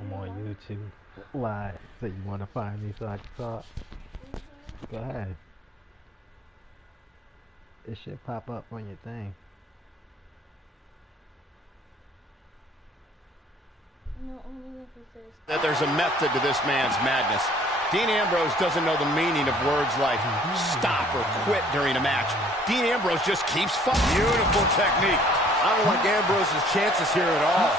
I'm on YouTube live, so you want to find me so I can talk? Go ahead. It should pop up on your thing. That there's a method to this man's madness. Dean Ambrose doesn't know the meaning of words like stop or quit during a match. Dean Ambrose just keeps fighting. Beautiful technique. I don't like Ambrose's chances here at all.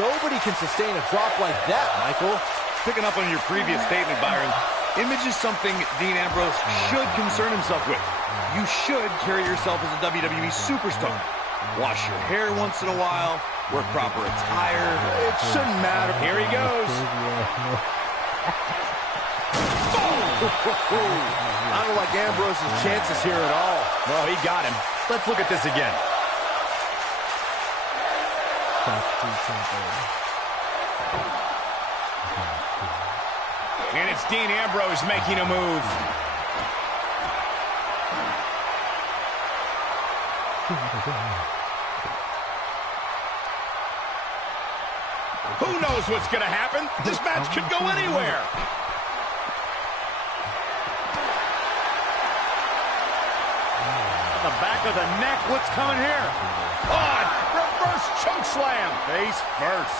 Nobody can sustain a drop like that, Michael. Picking up on your previous statement, Byron, image is something Dean Ambrose should concern himself with. You should carry yourself as a WWE superstar. Wash your hair once in a while, wear proper attire. It shouldn't matter. Here he goes. I don't like Ambrose's chances here at all. Well, he got him. Let's look at this again. And it's Dean Ambrose making a move. Who knows what's going to happen? This match could go anywhere. On the back of the neck, what's coming here? Oh, reverse choke slam. Face first.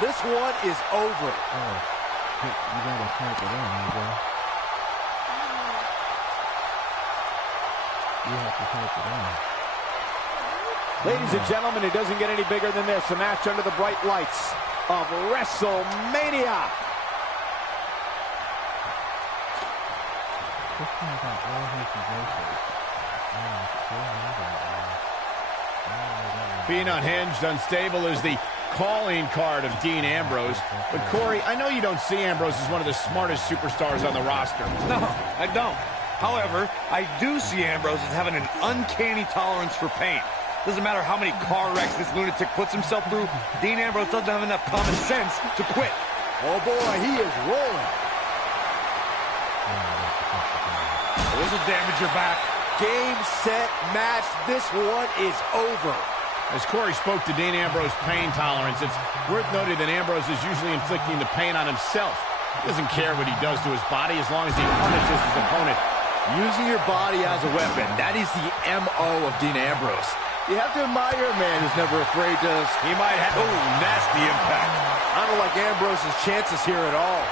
This one is over. Oh, you gotta type it in, AJ. You have to type it in. Ladies and gentlemen, it doesn't get any bigger than this. A match under the bright lights of WrestleMania. This guy got all his reversals. Being unhinged, unstable is the calling card of Dean Ambrose. But Corey, I know you don't see Ambrose as one of the smartest superstars on the roster. No, I don't. However, I do see Ambrose as having an uncanny tolerance for pain. Doesn't matter how many car wrecks this lunatic puts himself through, Dean Ambrose doesn't have enough common sense to quit. Oh boy, he is rolling. This will damage your back. Game, set, match. This one is over. As Corey spoke to Dean Ambrose's pain tolerance, it's worth noting that Ambrose is usually inflicting the pain on himself. He doesn't care what he does to his body as long as he punishes his opponent. Using your body as a weapon, that is the M.O. of Dean Ambrose. You have to admire a man who's never afraid to... He might have... Oh, nasty impact. I don't like Ambrose's chances here at all.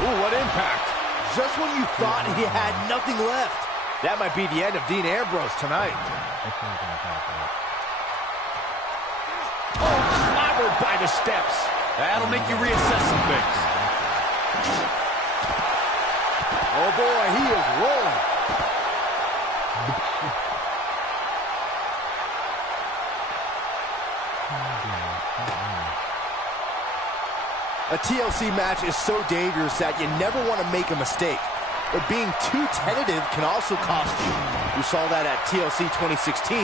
Ooh, what impact. Just when you thought he had nothing left. That might be the end of Dean Ambrose tonight. Oh, clobbered by the steps. That'll make you reassess some things. Oh boy, he is rolling. A TLC match is so dangerous that you never want to make a mistake. But being too tentative can also cost you. We saw that at TLC 2016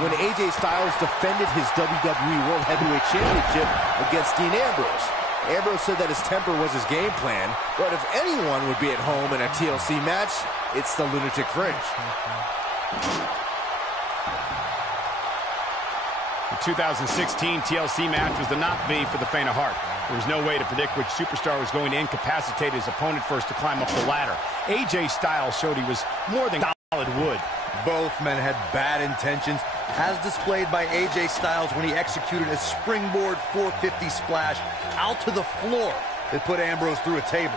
when AJ Styles defended his WWE World Heavyweight Championship against Dean Ambrose. Ambrose said that his temper was his game plan, but if anyone would be at home in a TLC match, it's the Lunatic Fringe. The 2016 TLC match was the not be for the faint of heart. There was no way to predict which superstar was going to incapacitate his opponent first to climb up the ladder. AJ Styles showed he was more than solid wood. Both men had bad intentions, as displayed by AJ Styles when he executed a springboard 450 splash out to the floor that put Ambrose through a table.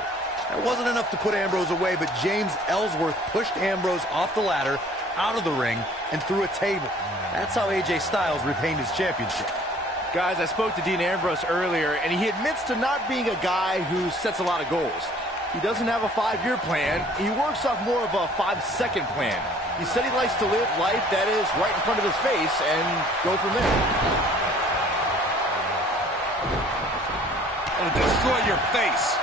That wasn't enough to put Ambrose away, but James Ellsworth pushed Ambrose off the ladder, out of the ring, and through a table. That's how AJ Styles retained his championship. Guys, I spoke to Dean Ambrose earlier, and he admits to not being a guy who sets a lot of goals. He doesn't have a 5-year plan. He works off more of a 5-second plan. He said he likes to live life that is right in front of his face and go from there. It'll destroy your face.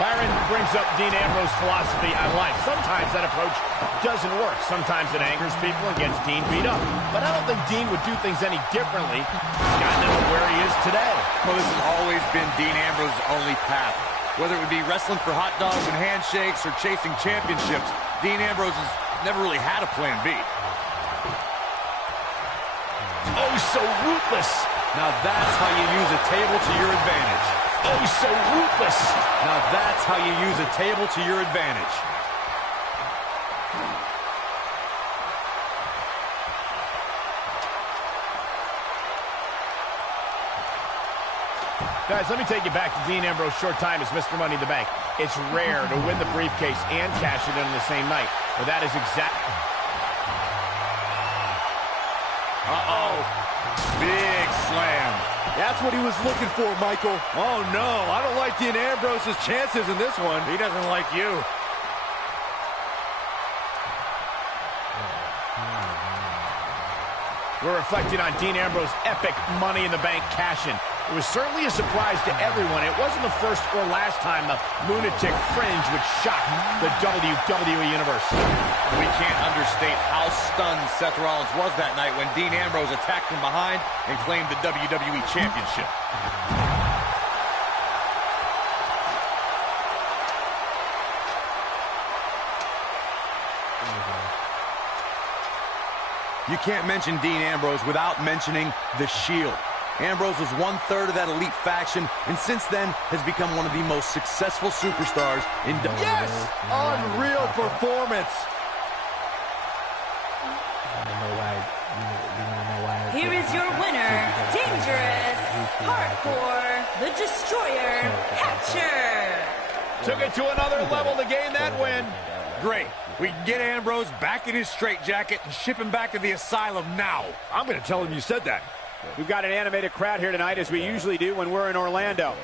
Byron brings up Dean Ambrose's philosophy on life. Sometimes that approach doesn't work. Sometimes it angers people and gets Dean beat up. But I don't think Dean would do things any differently. He's gotten to where he is today. Well, this has always been Dean Ambrose's only path. Whether it would be wrestling for hot dogs and handshakes or chasing championships, Dean Ambrose has never really had a plan B. Oh, so ruthless. Now that's how you use a table to your advantage. Oh, so ruthless. Now that's how you use a table to your advantage. Guys, let me take you back to Dean Ambrose's short time as Mr. Money in the Bank. It's rare to win the briefcase and cash it in on the same night. But that is exactly... Uh-oh. Big slam. That's what he was looking for, Michael. Oh, no. I don't like Dean Ambrose's chances in this one. He doesn't like you. We're reflecting on Dean Ambrose's epic Money in the Bank cash-in. It was certainly a surprise to everyone. It wasn't the first or last time the lunatic fringe would shock the WWE Universe. We can't understate how stunned Seth Rollins was that night when Dean Ambrose attacked from behind and claimed the WWE Championship. You can't mention Dean Ambrose without mentioning the Shield. Ambrose was 1/3 of that elite faction, and since then has become one of the most successful superstars in WWE. Yes! Unreal performance. Here is your winner, Dangerous, Hardcore, the Destroyer, Hatcher. Took it to another level to gain that win. Great. We can get Ambrose back in his straitjacket and ship him back to the asylum now. I'm going to tell him you said that. We've got an animated crowd here tonight, as we usually do when we're in Orlando.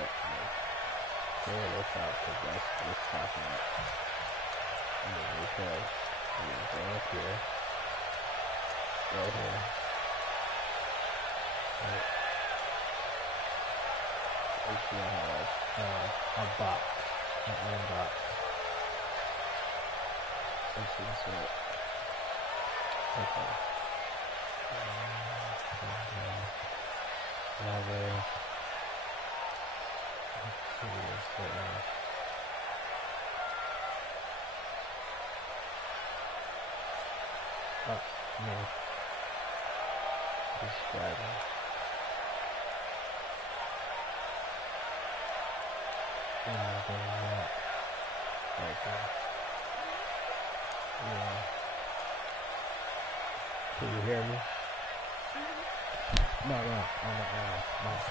Can you hear me? No, on the mouse.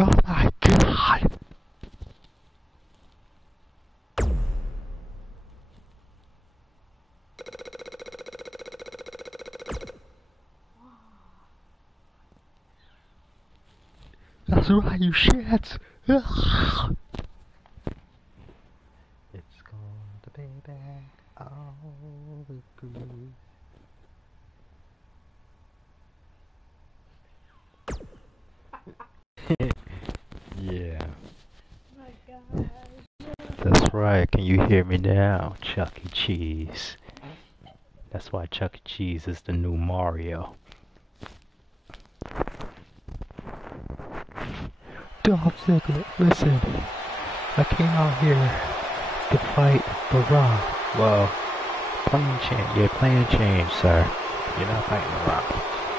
Oh my God! That's right, you shits! Ugh. It's gonna be back all the good. Yeah. Oh my gosh. That's right, can you hear me now, Chuck E. Cheese? That's why Chuck E. Cheese is the new Mario. Dolph Ziggler, listen. I came out here to fight The Rock. Well, plan change, sir. You're not fighting The Rock.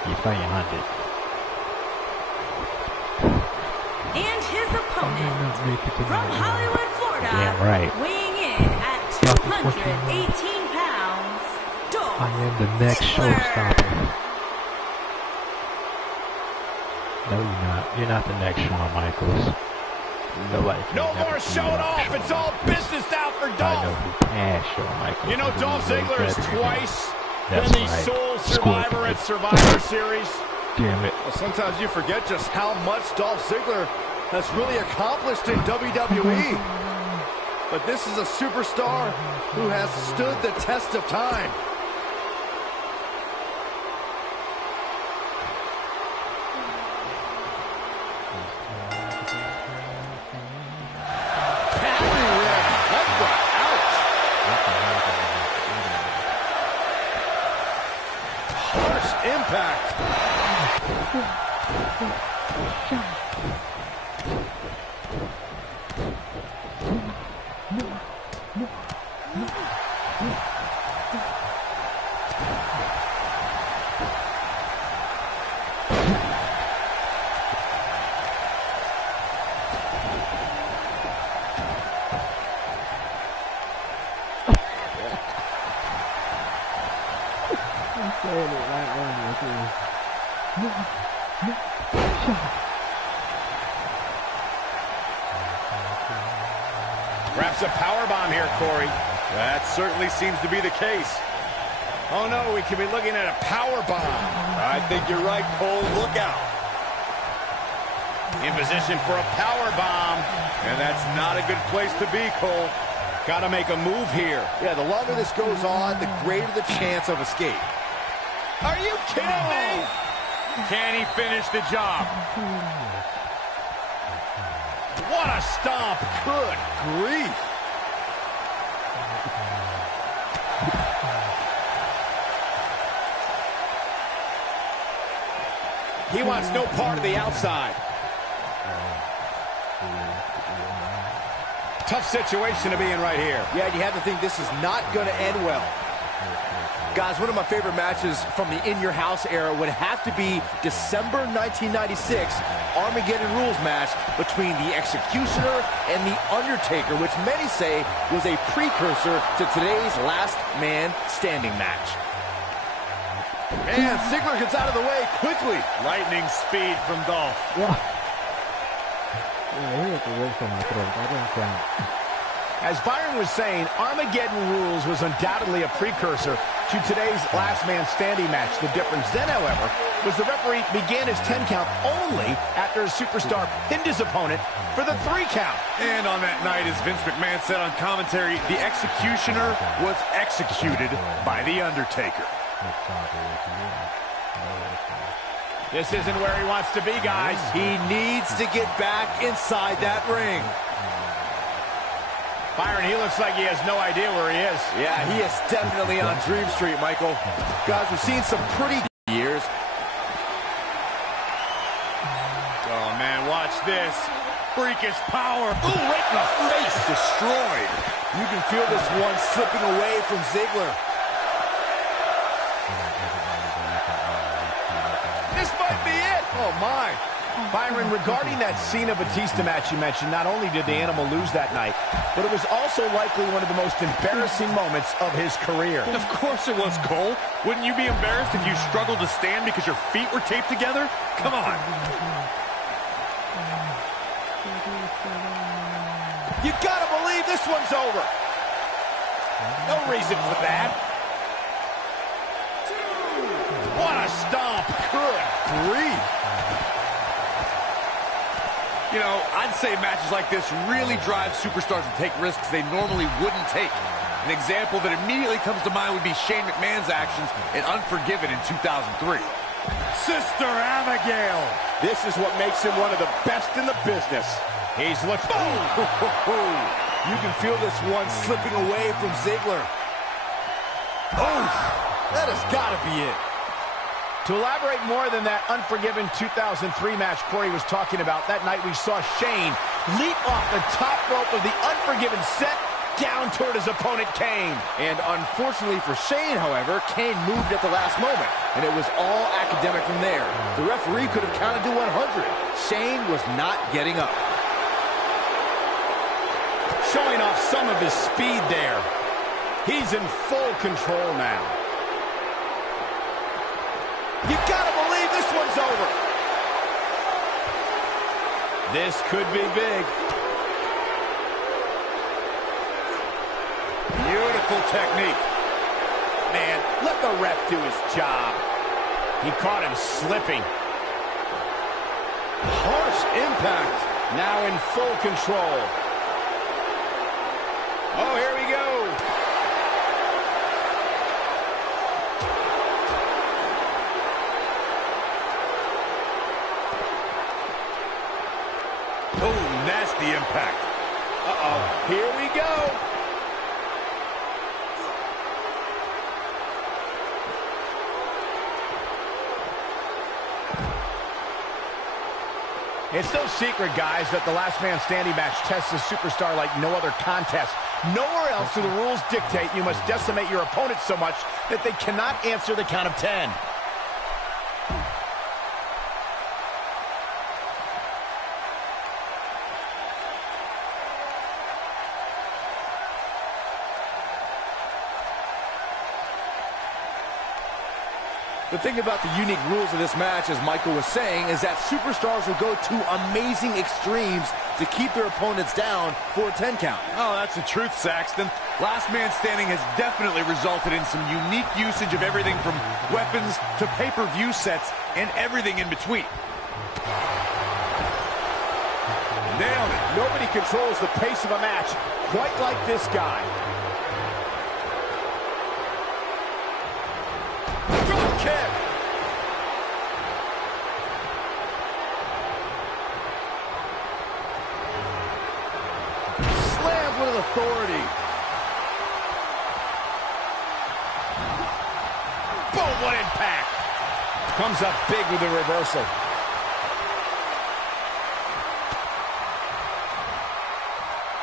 You're fighting Hunted. And his opponent, from Hollywood, Florida, Damn right. weighing in at 218 pounds, Dolph I am the next Ziggler. showstopper. No, you're not. You're not the next Shawn Michaels. Nobody can No never more be showing like off. Shawn It's all Michaels. business now for I know Dolph. who can Shawn Michaels. You know, but Dolph he's way Ziggler is better than him. twice That's been the right. sole survivor Scorpion. at Survivor Series. Damn it. Well, sometimes you forget just how much Dolph Ziggler has really accomplished in WWE. But this is a superstar who has stood the test of time. Impact. saying it right on Perhaps a power bomb here, Corey. That certainly seems to be the case. Oh no, we could be looking at a power bomb. I think you're right, Cole. Look out. In position for a power bomb. And that's not a good place to be, Cole. Got to make a move here. Yeah, the longer this goes on, the greater the chance of escape. Are you kidding me? Can he finish the job? What a stomp. Good grief. He wants no part of the outside. Tough situation to be in right here. Yeah, you have to think this is not going to end well. Guys, one of my favorite matches from the In Your House era would have to be December 1996 Armageddon Rules match between the Executioner and the Undertaker, which many say was a precursor to today's Last Man Standing match. And Ziggler gets out of the way quickly. Lightning speed from Dolph. As Byron was saying, Armageddon Rules was undoubtedly a precursor to today's Last Man Standing match. The difference then, however, was the referee began his 10 count only after a superstar pinned his opponent for the 3 count. And on that night, as Vince McMahon said on commentary, the Executioner was executed by the Undertaker. This isn't where he wants to be, guys. He needs to get back inside that ring. Byron, he looks like he has no idea where he is. Yeah, he is definitely on Dream Street, Michael. Guys, we've seen some pretty years. Oh, man, watch this. Freakish power. Ooh, right in the face. Destroyed. You can feel this one slipping away from Ziggler. This might be it. Oh, my. Byron, regarding that Cena-Batista match you mentioned, not only did the Animal lose that night, but it was also likely one of the most embarrassing moments of his career. Of course it was, Cole. Wouldn't you be embarrassed if you struggled to stand because your feet were taped together? Come on. You gotta believe this one's over. No reason for that. What a stomp. Good grief. You know, I'd say matches like this really drive superstars to take risks they normally wouldn't take. An example that immediately comes to mind would be Shane McMahon's actions in Unforgiven in 2003. Sister Abigail! This is what makes him one of the best in the business. He's looking. You can feel this one slipping away from Ziggler. Oh, that has got to be it. To elaborate more than that Unforgiven 2003 match Corey was talking about, that night we saw Shane leap off the top rope of the Unforgiven set down toward his opponent, Kane. And unfortunately for Shane, however, Kane moved at the last moment, and it was all academic from there. The referee could have counted to 100. Shane was not getting up. Showing off some of his speed there. He's in full control now. You gotta believe this one's over. This could be big. Beautiful technique. Man, let the ref do his job. He caught him slipping. Harsh impact. Now in full control. Oh, here we go. Oh, nasty impact. Uh-oh. Here we go. It's no secret, guys, that the Last Man Standing match tests a superstar like no other contest. Nowhere else do the rules dictate you must decimate your opponent so much that they cannot answer the count of 10. The thing about the unique rules of this match, as Michael was saying, is that superstars will go to amazing extremes to keep their opponents down for a 10 count. Oh, that's the truth, Saxton. Last Man Standing has definitely resulted in some unique usage of everything from weapons to pay-per-view sets and everything in between. Nailed it. Nobody controls the pace of a match quite like this guy. Drop kick. Slam with authority. Boom, what impact. Comes up big with the reversal.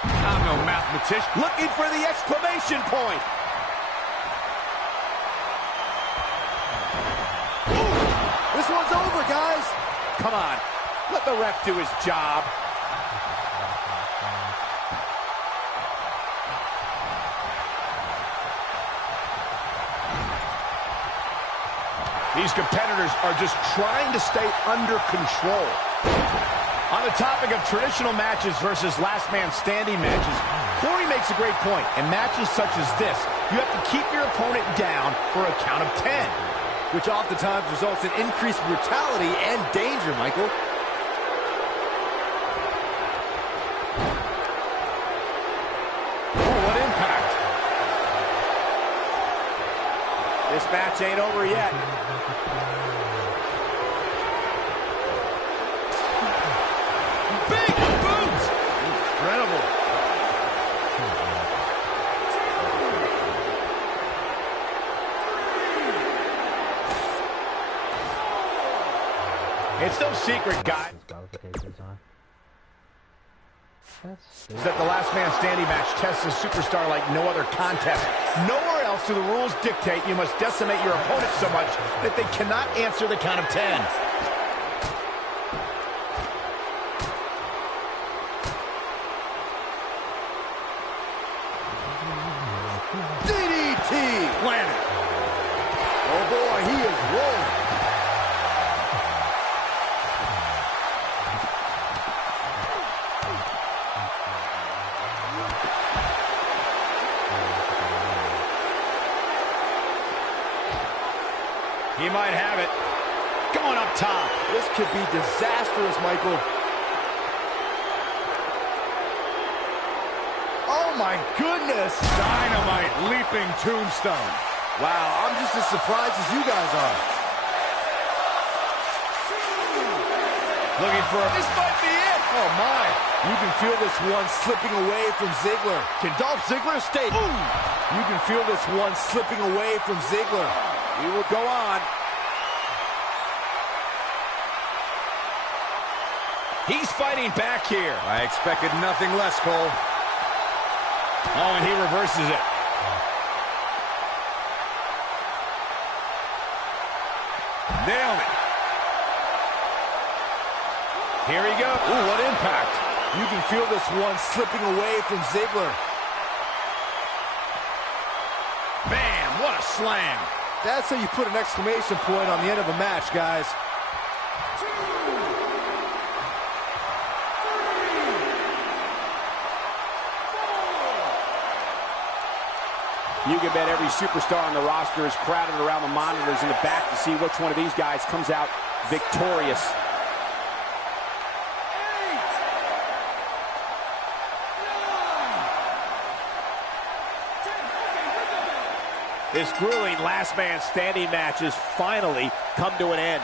I'm no mathematician. Looking for the exclamation point. This one's over, guys. Come on, let the ref do his job. These competitors are just trying to stay under control. On the topic of traditional matches versus last man standing matches, Corey makes a great point. In matches such as this, you have to keep your opponent down for a count of 10. Which oftentimes results in increased brutality and danger, Michael. Oh, what impact. This match ain't over yet. Big boots! Incredible. It's no secret, guys, that the last man standing match tests a superstar like no other contest. Nowhere else do the rules dictate you must decimate your opponent so much that they cannot answer the count of 10. DDT! Planet. Oh boy, he is rolling. He might have it. Going up top. This could be disastrous, Michael. Oh my goodness! Dynamite leaping tombstone. Wow, I'm just as surprised as you guys are. Looking for a... This might be it. Oh my! You can feel this one slipping away from Ziggler. Can Dolph Ziggler stay? Ooh! You can feel this one slipping away from Ziggler. We will go on. He's fighting back here. I expected nothing less, Cole. Oh, and he reverses it. Nailed it. Here he goes. Ooh, what impact. You can feel this one slipping away from Ziggler. Bam, what a slam. That's how you put an exclamation point on the end of a match, guys. You can bet every superstar on the roster is crowded around the monitors in the back to see which one of these guys comes out victorious. This grueling last man standing match has finally come to an end.